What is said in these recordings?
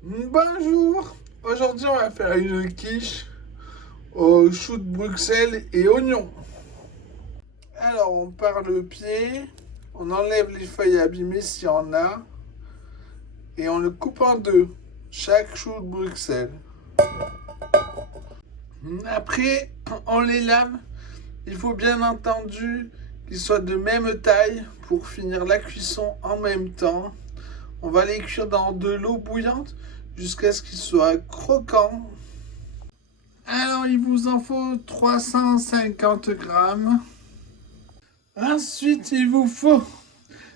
Bonjour, aujourd'hui on va faire une quiche au chou de Bruxelles et oignons. Alors on part le pied, on enlève les feuilles abîmées s'il y en a et on le coupe en deux, chaque chou de Bruxelles. Après on les lave, il faut bien entendu qu'ils soient de même taille pour finir la cuisson en même temps. On va les cuire dans de l'eau bouillante jusqu'à ce qu'ils soient croquants. Alors, il vous en faut 350 grammes. Ensuite, il vous faut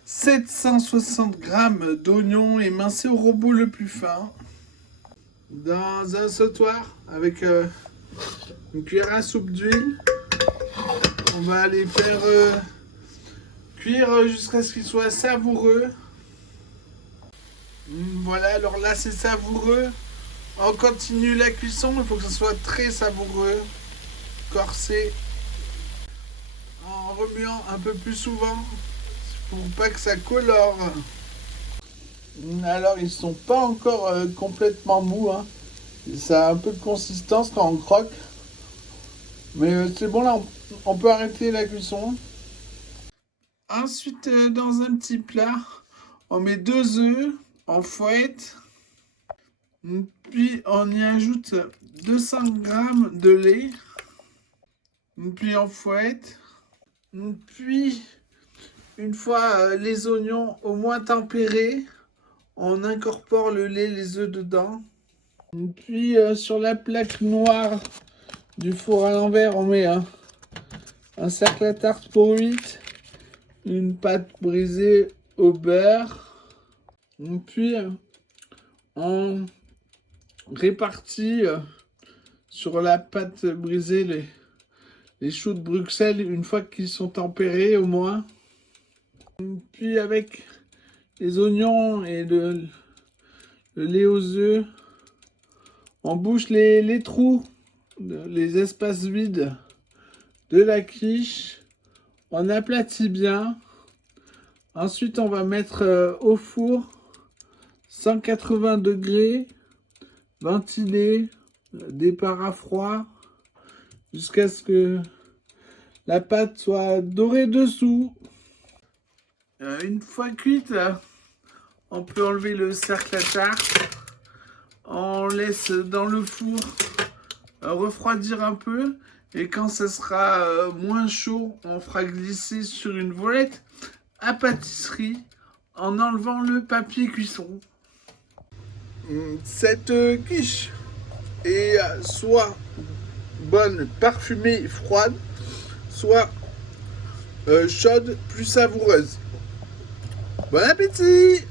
760 grammes d'oignons émincés au robot le plus fin. Dans un sautoir avec une cuillère à soupe d'huile. On va les faire cuire jusqu'à ce qu'ils soient savoureux. Voilà, alors là c'est savoureux. On continue la cuisson, il faut que ce soit très savoureux, corsé, en remuant un peu plus souvent pour pas que ça colore. Alors ils sont pas encore complètement mous, hein. Ça a un peu de consistance quand on croque. Mais c'est bon là, on peut arrêter la cuisson. Ensuite, dans un petit plat, on met 2 œufs en fouette. Puis on y ajoute 200 grammes de lait. Puis on fouette. Puis, une fois les oignons au moins tempérés, on incorpore le lait, les œufs dedans. Puis sur la plaque noire du four à l'envers, on met un cercle à tarte pour 8, une pâte brisée au beurre. Puis on répartit sur la pâte brisée les choux de Bruxelles une fois qu'ils sont tempérés au moins. Puis avec les oignons et le lait aux œufs, on bouche les trous, les espaces vides de la quiche. On aplatit bien. Ensuite, on va mettre au four 180 degrés, ventilé, départ à froid, jusqu'à ce que la pâte soit dorée dessous. Une fois cuite, on peut enlever le cercle à tarte. On laisse dans le four refroidir un peu. Et quand ça sera moins chaud, on fera glisser sur une voilette à pâtisserie en enlevant le papier cuisson. Cette quiche est soit bonne, parfumée, froide, soit chaude, plus savoureuse. Bon appétit!